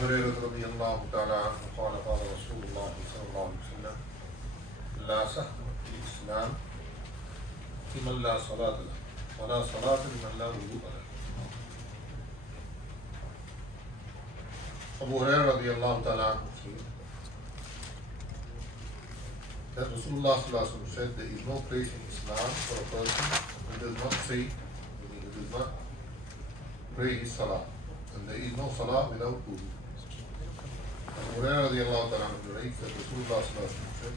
هريرة رضي الله تعالى عنه قال قال رسول الله صلى الله عليه وسلم لا سهم في الإسلام لمن لا صلاة له ولا صلاة لمن لا وضوء له. Abu Hurairah radiallahu ta'ala anhu said that Rasulullah sallallahu alaihi wasallam said there is no place in Islam for a person who does not say, who does not pray his salah, and there is no salah without wudu. Abu Hurairah radiallahu ta'ala anhu narrates that Rasulullah sallallahu alaihi wasallam said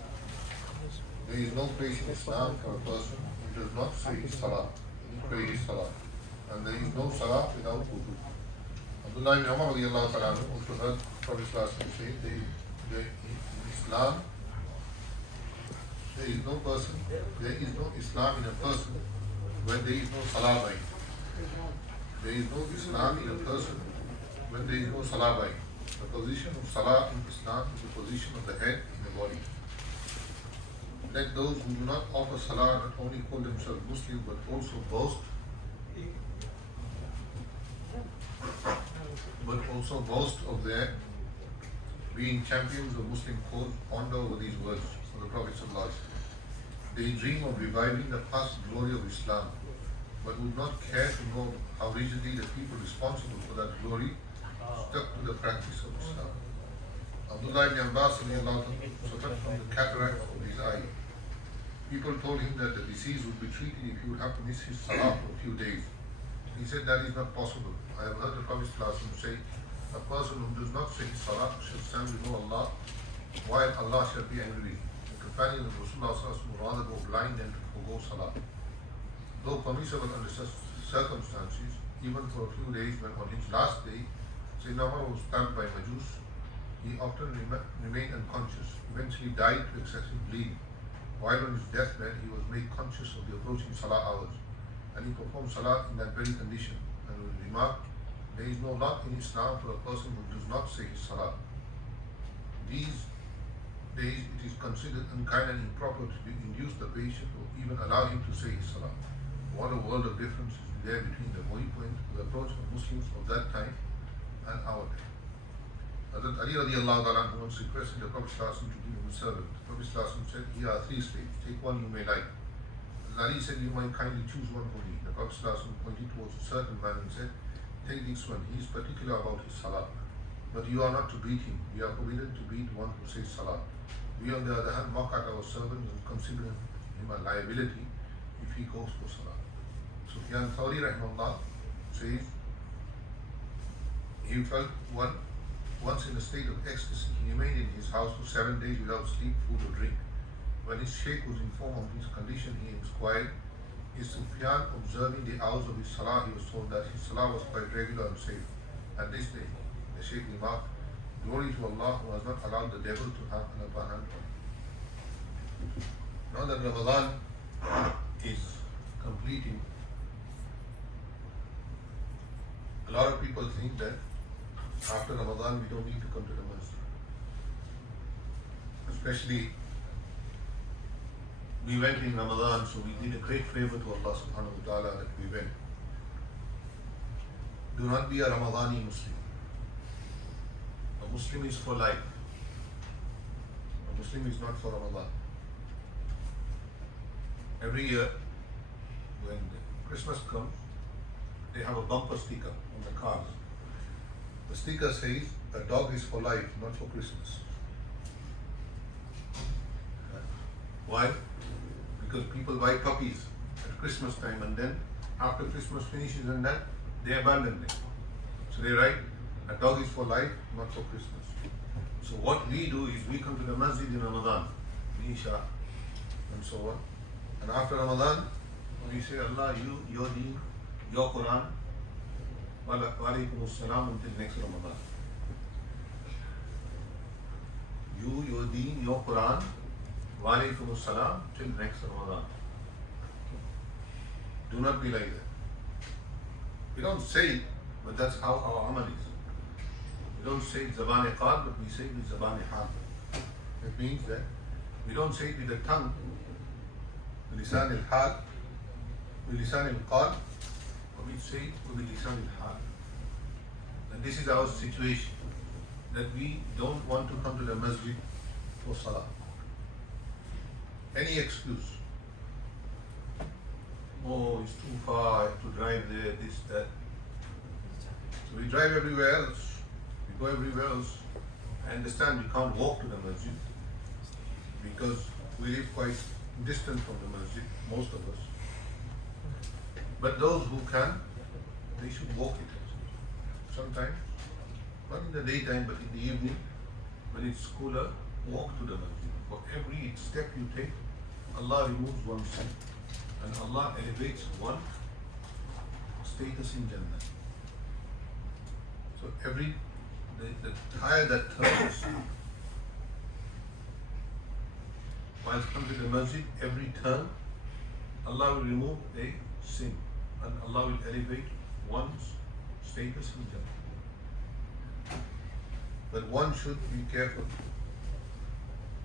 there is no place in Islam for a person who does not say his salah, pray his salah, and there is no salah without wudu. Abdullah ibn Umar radiallahu ta'ala anhu also heard Prophet sallallahu alaihi wasallam say in Islam there is no Islam in a person when there is no salah by him. There is no Islam in a person when there is no salah by him. The position of salah in Islam is the position of the head in the body. Let those who do not offer salah not only call themselves Muslims but also boast of their being champions of Muslim cause, ponder over these words of the Prophet ﷺ. They dream of reviving the past glory of Islam, but would not care to know how rigidly the people responsible for that glory stuck to the practice of Islam. Abdullah ibn Abbas suffered from the cataract of his eye. People told him that the disease would be treated if he would have to miss his salah for a few days. He said that is not possible. I have heard the Prophet ﷺ say, a person who does not say his salah shall stand before Allah while Allah shall be angry. The companions of Rasulullah ﷺ would rather go blind than to forgo salah. Though permissible under such circumstances, even for a few days, when on his last day, Sayyidina Umar was stabbed by Majus, he often remained unconscious, eventually died to excessive bleeding. While on his deathbed, he was made conscious of the approaching salah hours, and he performed salah in that very condition, and would remark, there is no lot in Islam for a person who does not say his salah. These days it is considered unkind and improper to induce the patient or even allow him to say his salah. What a world of difference is there between the viewpoint, the approach of Muslims of that time and our day. Hazrat Ali radiallahu ta'ala anhu once requested the Prophet ﷺ to give him a servant. The Prophet ﷺ said, here are 3 slaves, take one you may like. Ali said, you might kindly choose one for me. The Prophet ﷺ pointed towards a certain man and said, take this one, he is particular about his salah. But you are not to beat him. We are forbidden to beat one who says salah. We on the other hand mock at our servant and consider him a liability if he goes for salah. Sufyan Thawri rahimahullah says, he felt once in a state of ecstasy. He remained in his house for 7 days without sleep, food or drink. When his sheikh was informed of his condition, he inquired, is Sufyan observing the hours of his salah? He was told that his salah was quite regular and safe. And this day, the sheikh remarked, glory to Allah who has not allowed the devil to have an upper hand on him. Now that Ramadan is completing, a lot of people think that after Ramadan we don't need to come to the masjid. Especially, we went in Ramadan, so we did a great favor to Allah subhanahu wa ta'ala that we went. Do not be a Ramadani Muslim. A Muslim is for life. A Muslim is not for Ramadan. Every year, when Christmas comes, they have a bumper sticker on the cars. The sticker says, a dog is for life, not for Christmas. Why? Because people buy puppies at Christmas time, and then after Christmas finishes and that, they abandon them. So they write, a dog is for life, not for Christmas. So what we do is we come to the masjid in Ramadan, Isha, and so on. And after Ramadan, we say, Allah, you, your deen, your Quran, wa alaykum as-salam until next Ramadan. You, your deen, your Quran, wa alaykum as-salam till next Ramadan. Do not be like that. We don't say it, but that's how our amal is. We don't say it zabani qal, but we say it with zabani hal. It means that we don't say it with the tongue, with lisan al-hal, with lisan al-qal, but we say it with lisan al-hal. And this is our situation. that we don't want to come to the masjid for Salah. Any excuse. Oh, it's too far, I have to drive there, this, that. So we drive everywhere else, we go everywhere else. I understand we can't walk to the masjid because we live quite distant from the masjid, most of us. But those who can, they should walk it sometimes. Not in the daytime, but in the evening, when it's cooler, walk to the masjid. For every step you take, Allah removes one sin. And Allah elevates one status in Jannah. So the tire that turns, while come to the masjid, every turn, Allah will remove a sin. And Allah will elevate one's status in Jannah. But one should be careful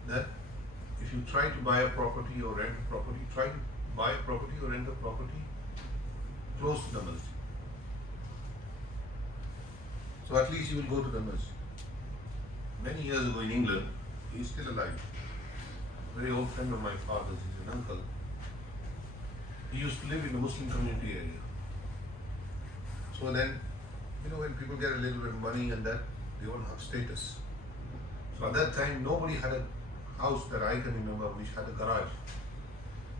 that if you try to buy a property or rent a property, try to buy a property or rent a property close to the masjid. So at least you will go to the masjid. Many years ago in England, he is still alive. A very old friend of my father's, he's an uncle. He used to live in a Muslim community area. So then, when people get a little bit of money and that, they want to have status. So at that time, nobody had a house that I can remember which had a garage.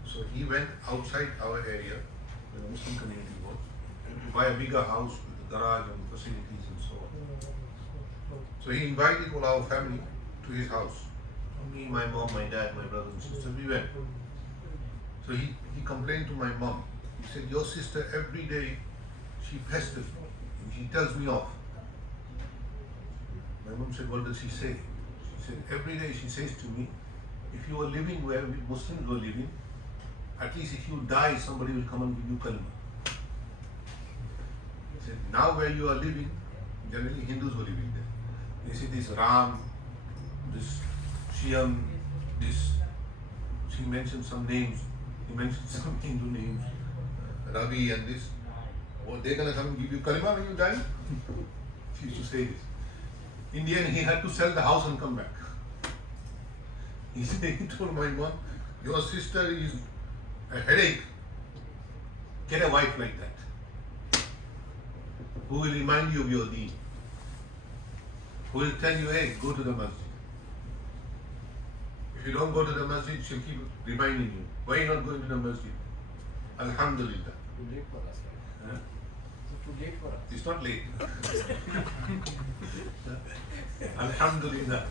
So he went outside our area, where the Muslim community was, to buy a bigger house with a garage and facilities and so on. So he invited all our family to his house. Me, my mom, my dad, my brothers and sisters, we went. So he complained to my mom. He said, your sister every day, she pesters me and she tells me off. My mom said, what does she say? She said, every day she says to me, if you are living where we Muslims were living, at least if you die, somebody will come and give you kalima. He said, now where you are living, generally Hindus were living there. They say this Ram, this Shyam, this, she mentioned some names, he mentioned some Hindu names, Ravi and this. Oh, they're going to come and give you kalima when you die? She used to say this. In the end, he had to sell the house and come back. He said, he told my mom, your sister is a headache. Get a wife like that, who will remind you of your deen, who will tell you, hey, go to the masjid. If you don't go to the masjid, she'll keep reminding you. Why are you not going to the masjid? Alhamdulillah. Too late for us. Huh? It's too late for us. It's not late. Alhamdulillah.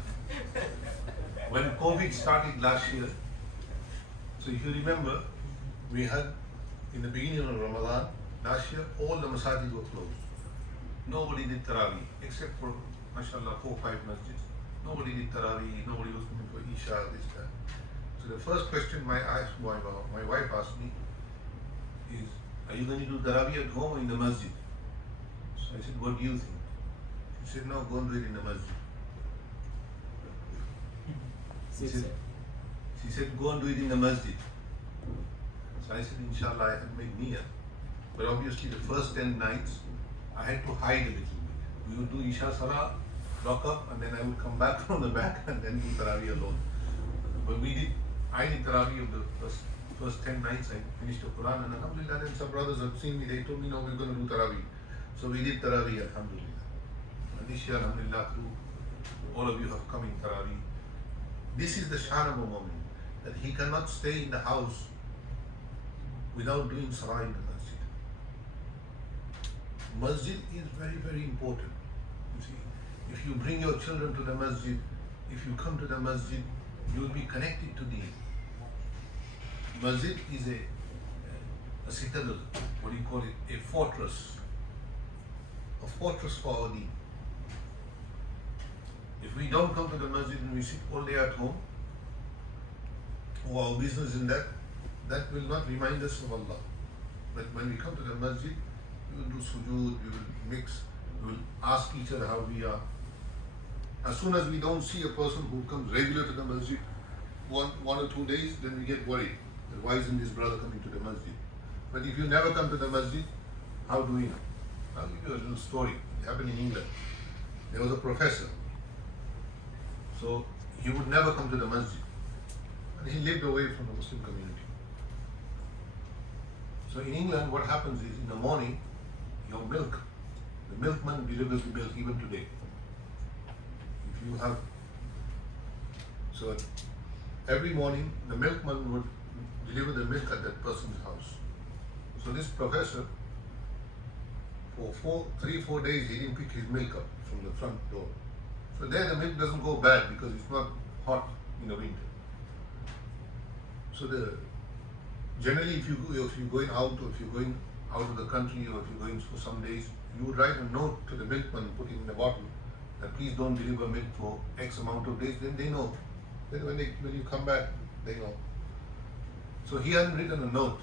When COVID started last year, so if you remember, we had in the beginning of Ramadan, last year, all the masajid were closed. Nobody did Taraweeh, except for, mashallah, 4 or 5 masjids. Nobody did Taraweeh, nobody was coming for Esha, this, that. So the first question my wife asked me is, are you going to do Taraweeh at home or in the masjid? So I said, what do you think? She said, no, go and do it in the masjid. She said, go and do it in the masjid. So I said, inshallah, I can make niyyah. But obviously the first 10 nights, I had to hide a little bit. We would do Isha Salah, lock up, and then I would come back from the back and then do Taraweeh alone. But I did Taraweeh of the first 10 nights. I finished the Quran, and alhamdulillah, then some brothers have seen me, they told me, no, we're going to do Taraweeh. So we did Taraweeh, alhamdulillah. And this year, alhamdulillah, through all of you have come in Taraweeh. This is the shan of a moment, that he cannot stay in the house without doing Salah in the masjid. Masjid is very, very important. You see, if you bring your children to the masjid, if you come to the masjid, you will be connected to deen. Masjid is a citadel, what do you call it? A fortress for our deen. If we don't come to the masjid and we sit all day at home, or our business in that will not remind us of Allah. But when we come to the masjid, we will do sujood, we will mix, we will ask each other how we are. As soon as we don't see a person who comes regular to the masjid, one or 2 days, then we get worried. Why isn't this brother coming to the masjid? But if you never come to the masjid, how do we know? I'll give you a little story. It happened in England. There was a professor. So he would never come to the masjid. And he lived away from the Muslim community. So in England, what happens is in the morning, your milk, the milkman delivers the milk even today. If you have, so every morning the milkman would deliver the milk at that person's house. So this professor, for 3-4 days, he didn't pick his milk up from the front door. So there the milk doesn't go bad because it's not hot in the winter. So generally if you're going out, or if you're going out of the country, or if you're going for some days, you would write a note to the milkman, put it in the bottle, that please don't deliver milk for X amount of days. Then they know. Then when you come back, they know. So he hadn't written a note.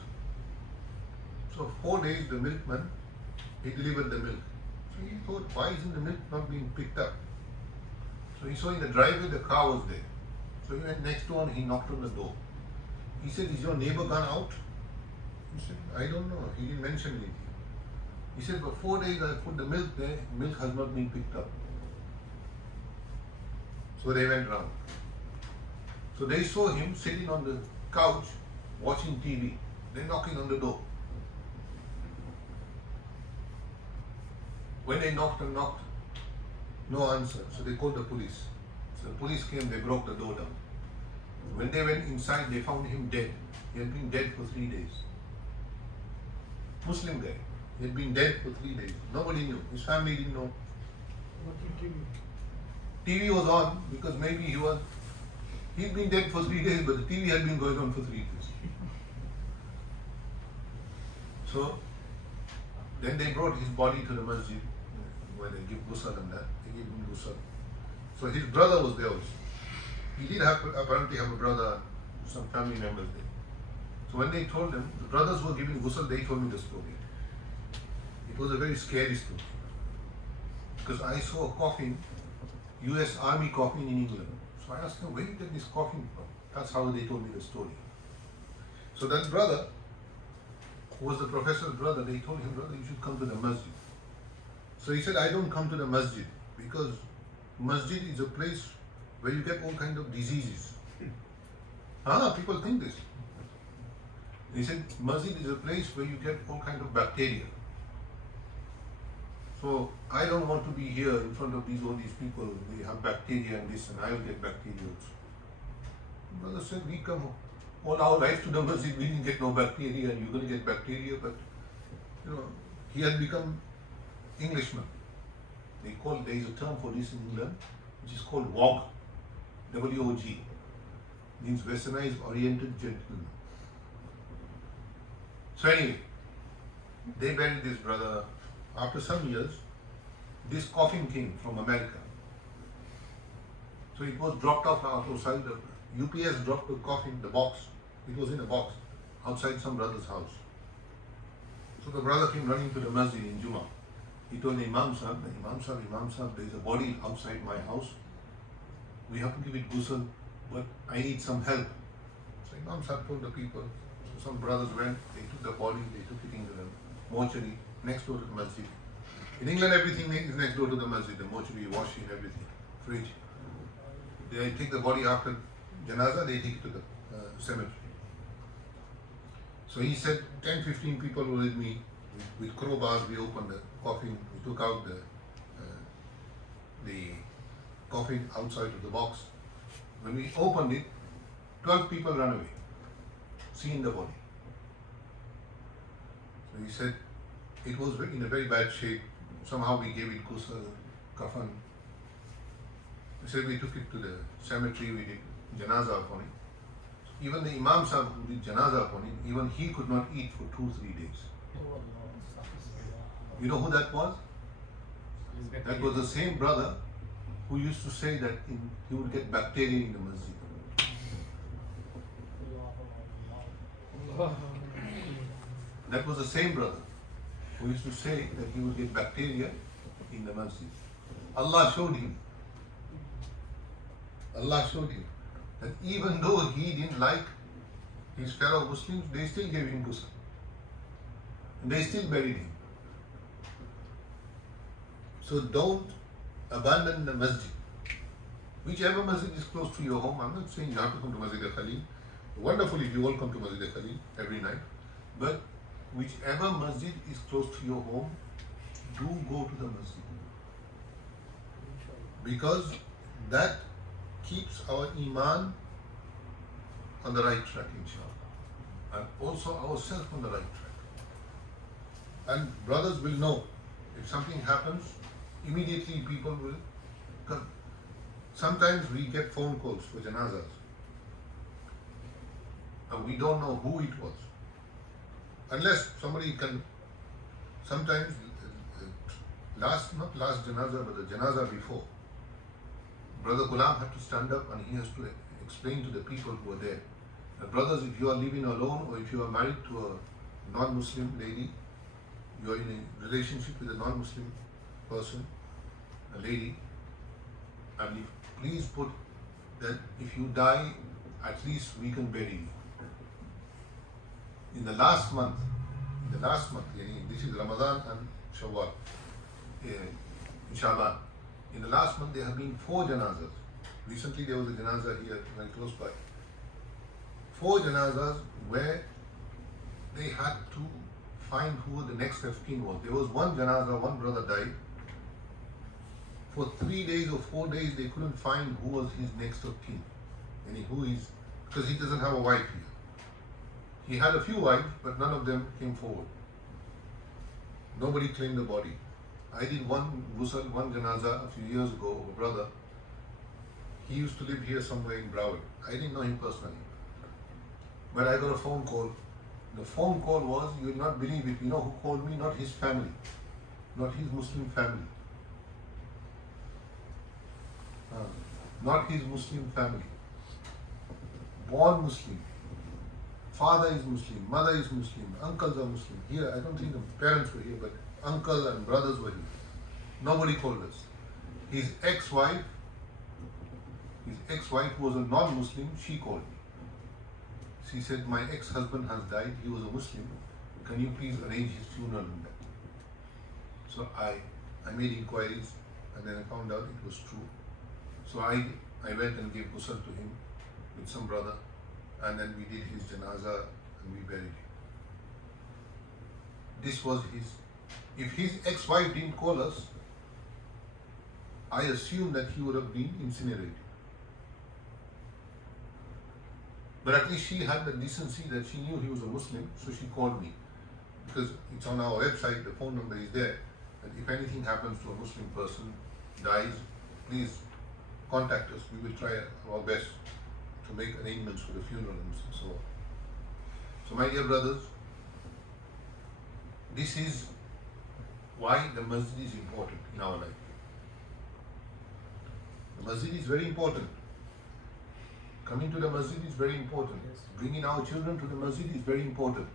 So 4 days the milkman, he delivered the milk. So he thought, why isn't the milk not being picked up? So he saw in the driveway the car was there. So he went next door and he knocked on the door. He said, is your neighbor gone out? He said, I don't know. He didn't mention anything. He said, for 4 days I put the milk there, milk has not been picked up. So they went round. So they saw him sitting on the couch watching TV. They're knocking on the door. When they knocked and knocked, no answer. So they called the police. So the police came, they broke the door down. When they went inside, they found him dead. He had been dead for 3 days. Muslim guy. He had been dead for 3 days. Nobody knew. His family didn't know. TV was on because maybe he'd been dead for 3 days, but the TV had been going on for 3 days. So then they brought his body to the masjid where they give ghusl and that. They gave him ghusl. So his brother was there also. He did apparently have a brother, some family members there. So when they told him, the brothers were giving ghusl, they told me the story. It was a very scary story. Because I saw a coffin, US Army coffin in England. So I asked them, where did you get this coffin from? That's how they told me the story. So that brother, who was the professor's brother, they told him, brother, you should come to the masjid. So he said, I don't come to the masjid because masjid is a place where you get all kinds of diseases. People think this. He said, masjid is a place where you get all kinds of bacteria. So I don't want to be here in front of all these people. They have bacteria and this, and I will get bacteria also. Brother said, we come all our life to the masjid, we didn't get no bacteria, and you're going to get bacteria. But he had become Englishman. There is a term for this in England, which is called WOG. W-O-G. Means westernized oriented gentleman. So anyway, they buried this brother. After some years, this coffin came from America. So it was dropped off outside. The UPS dropped the coffin, the box. It was in a box outside some brother's house. So the brother came running to the masjid in Jummah. He told the Imam Sahib, there is a body outside my house. We have to give it ghusl, but I need some help. So Imam Sahib told the people. So some brothers went, they took the body, they took it into the mortuary next door to the masjid. In England, everything is next door to the masjid, the mortuary, washing, everything, fridge. They take the body after janaza, they take it to the cemetery. So he said, 10-15 people were with me. With crowbars, we opened the coffin, we took out the coffin outside of the box. When we opened it, 12 people ran away, seeing the body. So he said, it was in a very bad shape. Somehow we gave it ghusl, kafan. He said we took it to the cemetery, we did janaza upon it. Even the Imam Sahib who did janaza upon it, even he could not eat for 2-3 days. You know who that was? That was the same brother who used to say that he would get bacteria in the masjid. That was the same brother who used to say that he would get bacteria in the masjid. Allah showed him. Allah showed him that even though he didn't like his fellow Muslims, they still gave him ghusl. And they still buried him. So don't abandon the masjid. Whichever masjid is close to your home, I'm not saying you have to come to Masjid Khaleel. Wonderful if you all come to Masjid Khaleel every night. But whichever masjid is close to your home, do go to the masjid. Because that keeps our iman on the right track, inshallah. And also ourselves on the right track. And brothers will know, if something happens, immediately people will come. Sometimes we get phone calls for janazas, and we don't know who it was. Unless somebody can, sometimes, not last janaza, but the janaza before, Brother Ghulam had to stand up and he has to explain to the people who are there. Brothers, if you are living alone or if you are married to a non-Muslim lady, you are in a relationship with a non-Muslim person, a lady, and please put that if you die, at least we can bury you. In the last month, this is Ramadan and Shawwal, Shaban. In the last month, there have been 4 janazas. Recently, there was a janaza here very close by. 4 janazas where they had to find who the next of kin was. There was one janaza, one brother died. For 3 days or 4 days, they couldn't find who was his next of kin. Because he doesn't have a wife here. He had a few wives, but none of them came forward. Nobody claimed the body. I did one janaza a few years ago of a brother. He used to live here somewhere in Broward. I didn't know him personally. But I got a phone call. The phone call was, you will not believe it, you know who called me? Not his family. Not his Muslim family. Not his Muslim family. Born Muslim. Father is Muslim, mother is Muslim, uncles are Muslim. Here, I don't think the parents were here, but uncle and brothers were here. Nobody called us. His ex-wife who was a non-Muslim, she called me. She said, my ex-husband has died, he was a Muslim. Can you please arrange his funeral and that? So I made inquiries and then I found out it was true. So I went and gave ghusl to him with some brother, and then we did his janaza and we buried him. This was if his ex-wife didn't call us, I assume that he would have been incinerated. But at least she had the decency that she knew he was a Muslim, so she called me. Because it's on our website, the phone number is there. And if anything happens to a Muslim person, dies, please contact us. We will try our best to make arrangements for the funeral and so on. So my dear brothers, this is why the masjid is important in our life. The masjid is very important. Coming to the masjid is very important. Bringing our children to the masjid is very important.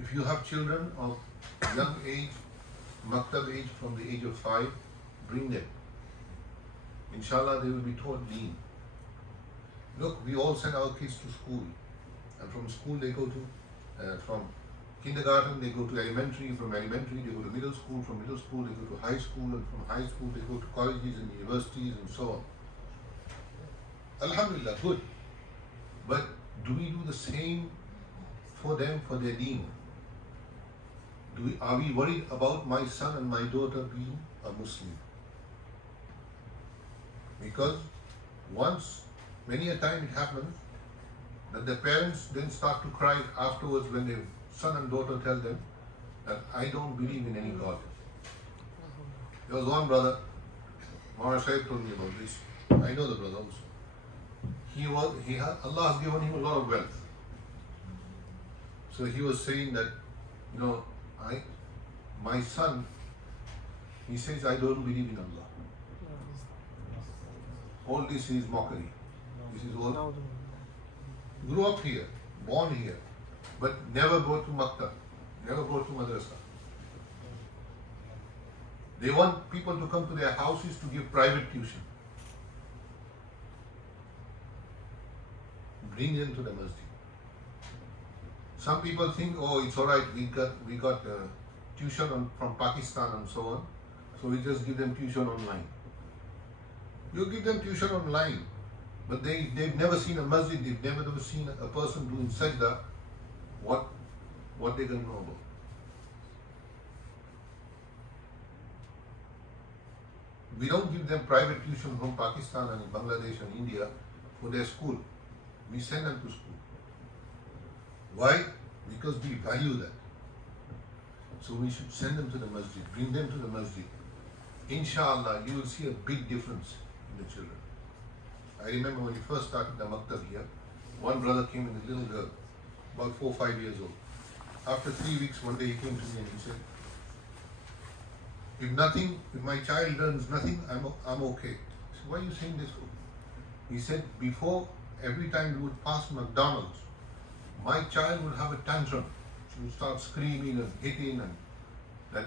If you have children of young age, maktab age, from the age of 5, bring them. Inshallah, they will be taught deen. Look, we all send our kids to school, and from school they go to, from kindergarten they go to elementary, from elementary they go to middle school, from middle school they go to high school, and from high school they go to colleges and universities and so on. Alhamdulillah, good. But do we do the same for them, for their deen? Are we worried about my son and my daughter being a Muslim? Because many a time it happens that the parents then start to cry afterwards when their son and daughter tell them that I don't believe in any God. There was one brother, Mohammad told me about this. I know the brother also. Allah has given him a lot of wealth. So he was saying that, my son, he says, I don't believe in Allah. All this is mockery. This is all. Grew up here, born here, but never go to maktab, never go to madrasa. They want people to come to their houses to give private tuition. Bring them to the masjid. Some people think, oh, it's all right, we got tuition from Pakistan and so on, so we just give them tuition online. You give them tuition online, but they've never seen a masjid, they've never seen a person doing sajda, what they can know about. We don't give them private tuition from Pakistan and Bangladesh and India for their school. We send them to school. Why? Because we value that. So we should send them to the masjid, bring them to the masjid. Inshallah, you will see a big difference in the children. I remember when we first started the maktab here, one brother came with a little girl, about 4 or 5 years old. After 3 weeks, one day he came to me and he said, if my child learns nothing, I'm okay. I said, why are you saying this? He said, before, every time we would pass McDonald's, my child would have a tantrum. She would start screaming and hitting and that,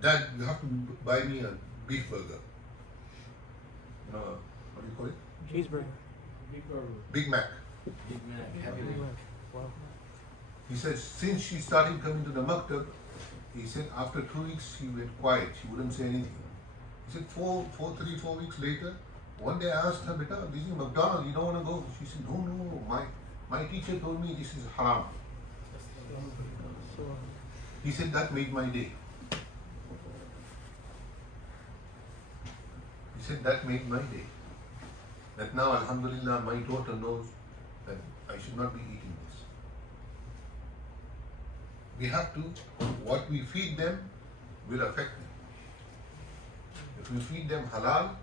Dad, you have to buy me a beef burger. What do you call it? Cheeseburger. Big Mac. Big Mac. Happy Mac. Wow. He said, since she started coming to the maktab, he said after 2 weeks she went quiet, she wouldn't say anything. He said 3 4 weeks later, one day I asked her, Beta, this is McDonald's, you don't want to go? She said, no, my teacher told me this is haram. He said that made my day. He said that made my day. That now, alhamdulillah, my daughter knows that I should not be eating this. We have to, what we feed them will affect them. If we feed them halal,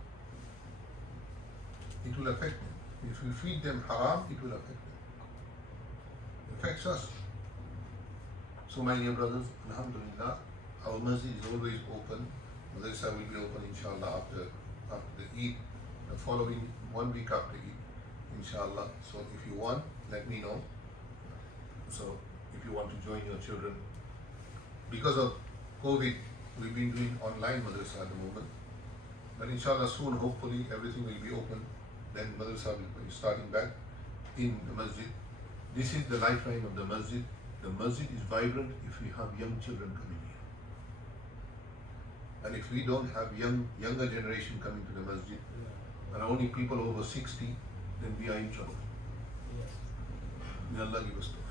it will affect them. If we feed them haram, it will affect them. It affects us. So my dear brothers, alhamdulillah, our masjid is always open. Madrasa will be open inshallah after the Eid, the following 1 week after Eid, inshallah. So if you want, let me know. So if you want to join your children, because of COVID, we've been doing online madrasa at the moment. But inshallah soon, hopefully, everything will be open. Then madrasa will be starting back in the masjid. This is the lifeline of the masjid. The masjid is vibrant if we have young children coming here. And if we don't have younger generation coming to the masjid, and only people over 60, then we are in trouble. May Allah give us tawfiq.